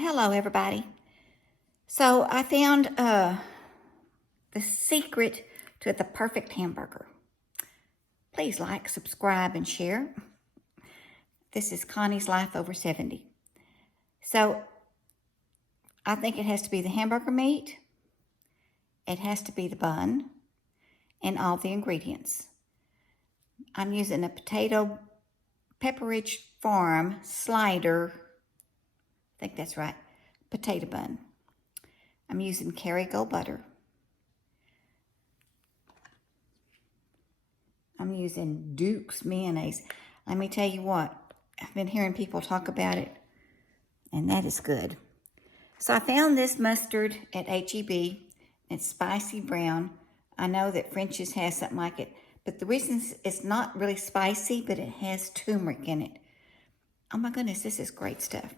Well, hello everybody. So I found the secret to the perfect hamburger. Please like, subscribe, and share. This is Connie's Life Over 70. So I think it has to be the hamburger meat, it has to be the bun, and all the ingredients. I'm using a potato Pepperidge Farm slider, I think that's right, potato bun. I'm using Kerrygold butter. I'm using Duke's mayonnaise. Let me tell you what, I've been hearing people talk about it, and that is good. So I found this mustard at HEB. It's spicy brown. I know that French's has something like it, but the reason it's not really spicy, but it has turmeric in it. Oh my goodness, this is great stuff.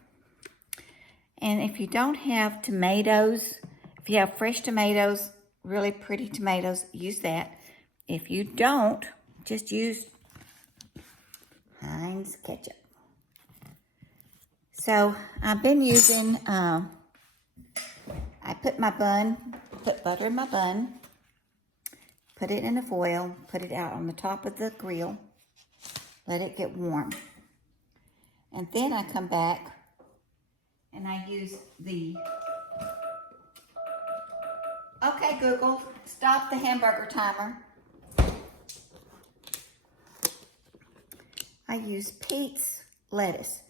And if you don't have tomatoes, if you have fresh tomatoes, really pretty tomatoes, use that. If you don't, just use Heinz ketchup. So I've been using, I put butter in my bun, put it in the foil, put it out on the top of the grill, let it get warm. And then I come back and I use the, okay Google, stop the hamburger timer. I use Pete's lettuce.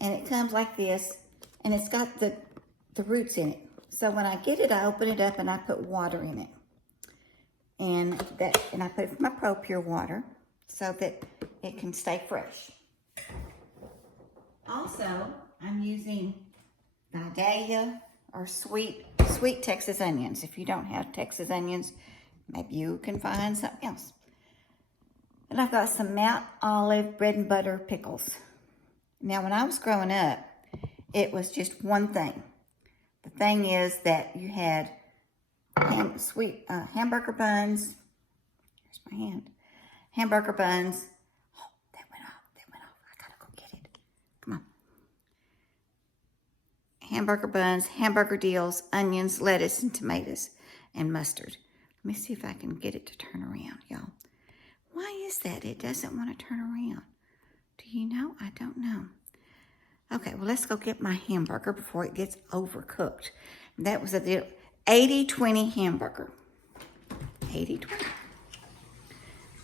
And it comes like this, and it's got the roots in it. So when I get it, I open it up and I put water in it. And I put my Pro-Pure water so that it can stay fresh. Also, I'm using Vidalia or sweet Texas onions. If you don't have Texas onions, maybe you can find something else. And I've got some Mount Olive bread and butter pickles. Now, when I was growing up, it was just one thing. The thing is that you had hamburger buns. Here's my hand. Hamburger buns. Oh, that went off. I gotta go get it. Come on. Hamburger buns, hamburger deals, onions, lettuce, and tomatoes, and mustard. Let me see if I can get it to turn around, y'all. Why is that? It doesn't want to turn around. Do you know? I don't know. Okay, well, let's go get my hamburger before it gets overcooked. That was a deal. 80-20 hamburger. 80-20.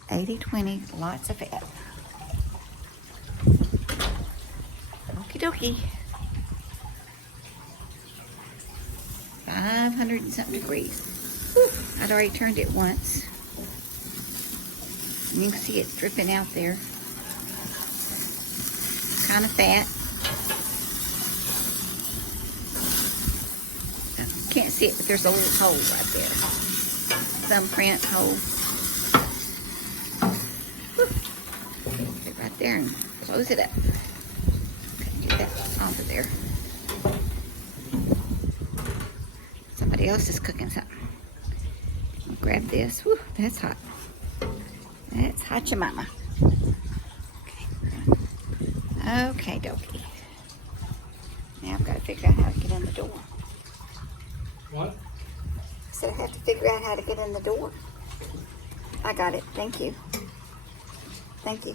80-20, lots of fat. Okie dokie. 500 and something degrees. Whew, I'd already turned it once. And you can see it dripping out there. Kind of fat. Can't see it, but there's a little hole right there. Thumbprint hole. Put it right there and close it up. Okay, get that onto there. Somebody else is cooking something. I'll grab this. Whew, that's hot. That's hot, your mama. Okay, dokie. Now I've got to figure out how to get in the door. What? I said I have to figure out how to get in the door. I got it. Thank you. Thank you.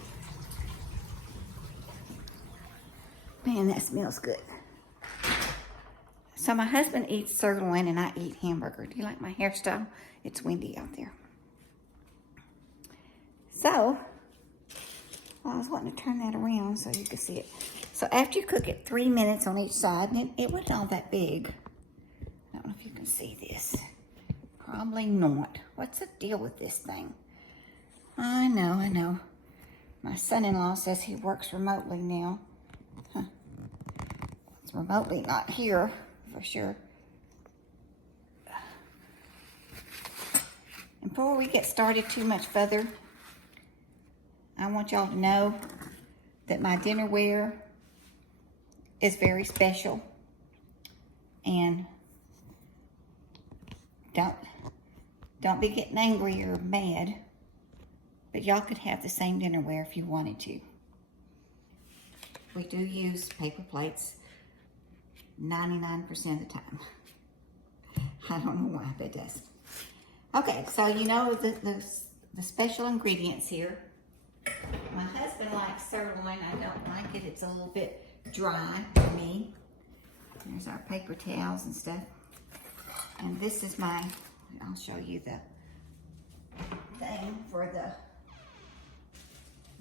Man, that smells good. So my husband eats sirloin and I eat hamburger. Do you like my hairstyle? It's windy out there. So, I was wanting to turn that around so you could see it. So after you cook it 3 minutes on each side, and it wasn't all that big. I don't know if you can see this. Probably not. What's the deal with this thing? I know. My son-in-law says he works remotely now. Huh. It's remotely not here, for sure. And before we get started too much further, I want y'all to know that my dinnerware is very special. And don't be getting angry or mad, but y'all could have the same dinnerware if you wanted to. we do use paper plates 99% of the time. I don't know why, but it does. Okay, so you know the special ingredients here. My husband likes sirloin. I don't like it. It's a little bit dry for me. There's our paper towels and stuff. And this is I'll show you the thing for the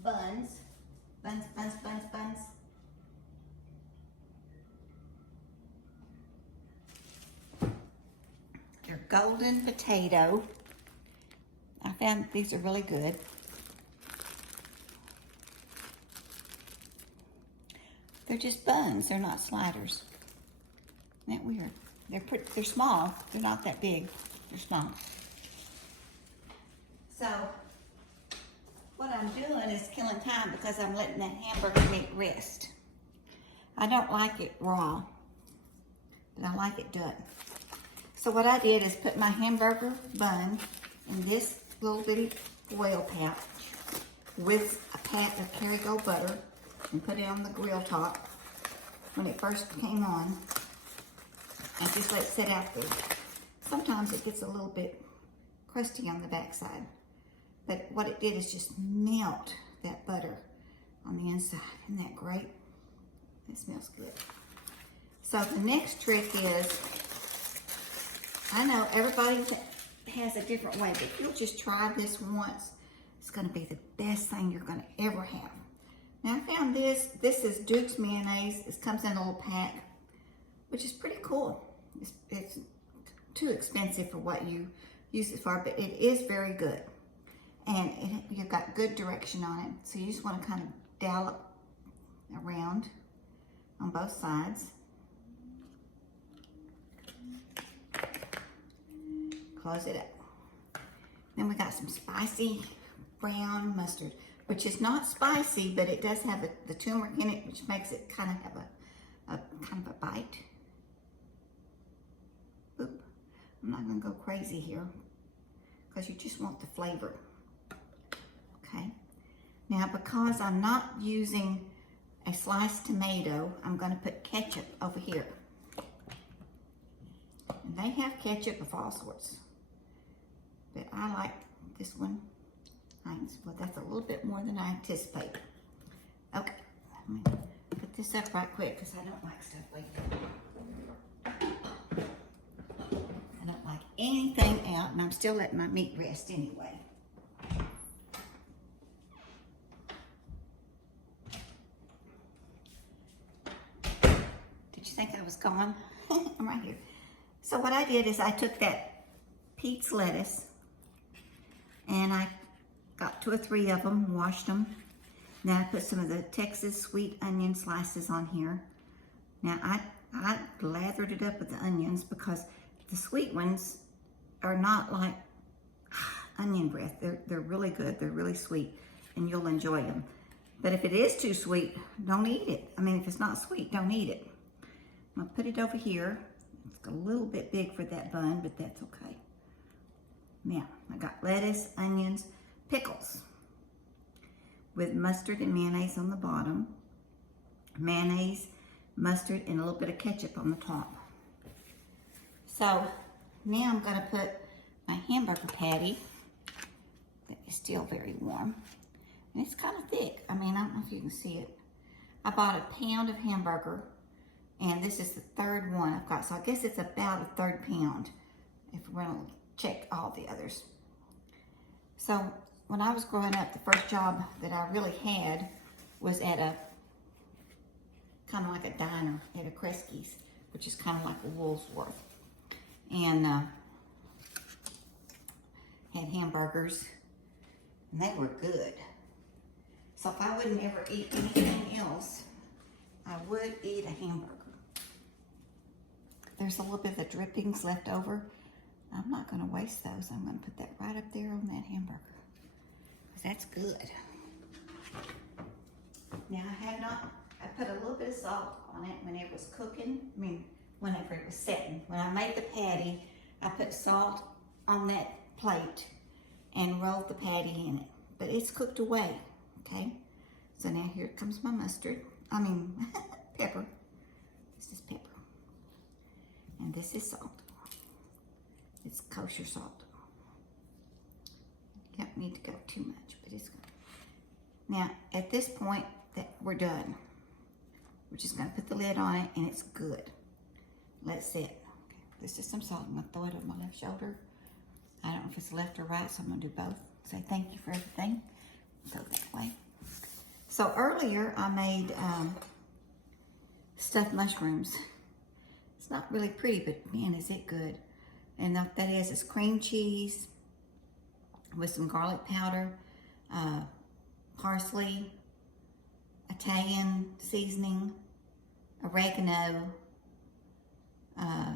buns. Buns. They're golden potato. I found these are really good. They're just buns. They're not sliders. Isn't that weird? They're small. They're not that big. They're small. So what I'm doing is killing time because I'm letting that hamburger meat rest. I don't like it raw, but I like it done. So what I did is put my hamburger bun in this little bitty foil pouch with a pat of Kerrygold butter and put it on the grill top when it first came on. I just let it sit out there. Sometimes it gets a little bit crusty on the backside, but what it did is just melt that butter on the inside. Isn't that great? It smells good. So the next trick is, I know everybody has a different way, but if you'll just try this once, it's going to be the best thing you're going to ever have. Now I found this. This is Duke's mayonnaise. It comes in a little pack, which is pretty cool. It's too expensive for what you use it for, but it is very good. And you've got good direction on it. So you just want to kind of dollop around on both sides. Close it up. Then we got some spicy brown mustard, which is not spicy, but it does have the turmeric in it, which makes it kind of have a bite. Oop. I'm not gonna go crazy here because you just want the flavor. Okay. Now, because I'm not using a sliced tomato, I'm gonna put ketchup over here. And they have ketchup of all sorts, but I like this one. Well, that's a little bit more than I anticipated. Okay, let me put this up right quick because I don't like stuff like that. I don't like anything out, and I'm still letting my meat rest anyway. Did you think I was gone? I'm right here. So what I did is I took that Pete's lettuce and I got 2 or 3 of them, washed them. Now I put some of the Texas sweet onion slices on here. Now I lathered it up with the onions because the sweet ones are not like onion breath. They're really good. They're really sweet, and you'll enjoy them. But if it is too sweet, don't eat it. I mean, if it's not sweet, don't eat it. I'm gonna put it over here. It's a little bit big for that bun, but that's okay. Now, I got lettuce, onions, pickles with mustard and mayonnaise on the bottom, mayonnaise, mustard, and a little bit of ketchup on the top. So now I'm going to put my hamburger patty that is still very warm, and it's kind of thick. I mean, I don't know if you can see it. I bought a pound of hamburger, and this is the 3rd one I've got, so I guess it's about a 3rd pound if we're going to check all the others. So when I was growing up, the first job that I really had was at a kind of like a diner at a Kresge's, which is kind of like a Woolworth, and had hamburgers, and they were good. So if I wouldn't ever eat anything else, I would eat a hamburger. There's a little bit of the drippings left over. I'm not going to waste those. I'm going to put that right up there on that hamburger. That's good. Now I put a little bit of salt on it when it was cooking. I mean, whenever it was setting. When I made the patty, I put salt on that plate and rolled the patty in it. But it's cooked away, okay? So now here comes my mustard. Pepper. This is pepper. And this is salt. It's kosher salt. You don't need to go too much, but it's good. Now, at this point, that we're done. We're just gonna put the lid on it, and it's good. Let it sit. Okay. This is some salt. I'm gonna throw it on my left shoulder. I don't know if it's left or right, so I'm gonna do both. Say thank you for everything. Go that way. So earlier, I made stuffed mushrooms. It's not really pretty, but man, is it good. And what that is cream cheese with some garlic powder, parsley, Italian seasoning, oregano,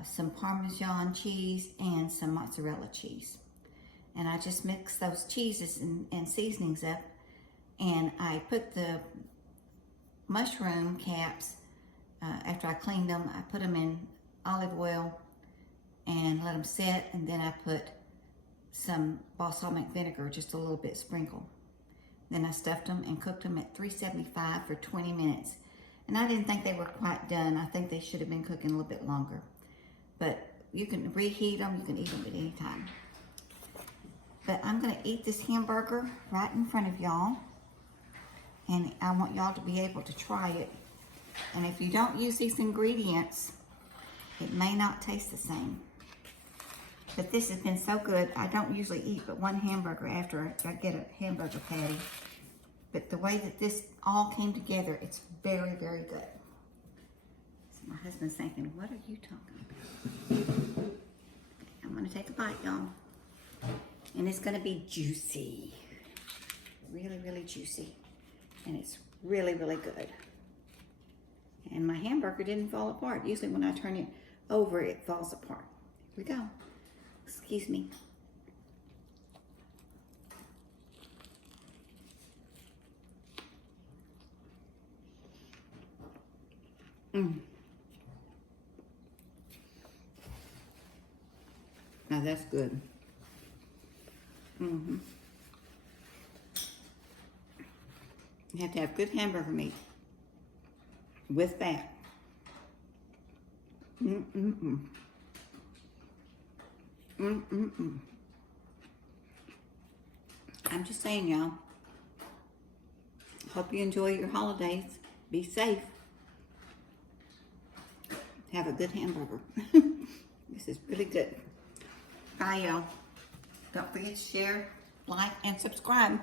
some Parmesan cheese, and some mozzarella cheese. And I just mix those cheeses and seasonings up, and I put the mushroom caps, after I cleaned them, I put them in olive oil and let them set, and then I put some balsamic vinegar, just a little bit sprinkled. Then I stuffed them and cooked them at 375 for 20 minutes. And I didn't think they were quite done. I think they should have been cooking a little bit longer. But you can reheat them, you can eat them at any time. But I'm gonna eat this hamburger right in front of y'all. And I want y'all to be able to try it. And if you don't use these ingredients, it may not taste the same. But this has been so good. I don't usually eat but one hamburger after I get a hamburger patty. But the way that this all came together, it's very, very good. So my husband's thinking, what are you talking about? Okay, I'm gonna take a bite, y'all. And it's gonna be juicy. Really, really juicy. And it's really, really good. And my hamburger didn't fall apart. Usually when I turn it over, it falls apart. Here we go. Excuse me. Now that's good. You have to have good hamburger meat with fat. I'm just saying, y'all. Hope you enjoy your holidays. Be safe. Have a good hamburger. This is really good. Bye, y'all. Don't forget to share, like, and subscribe.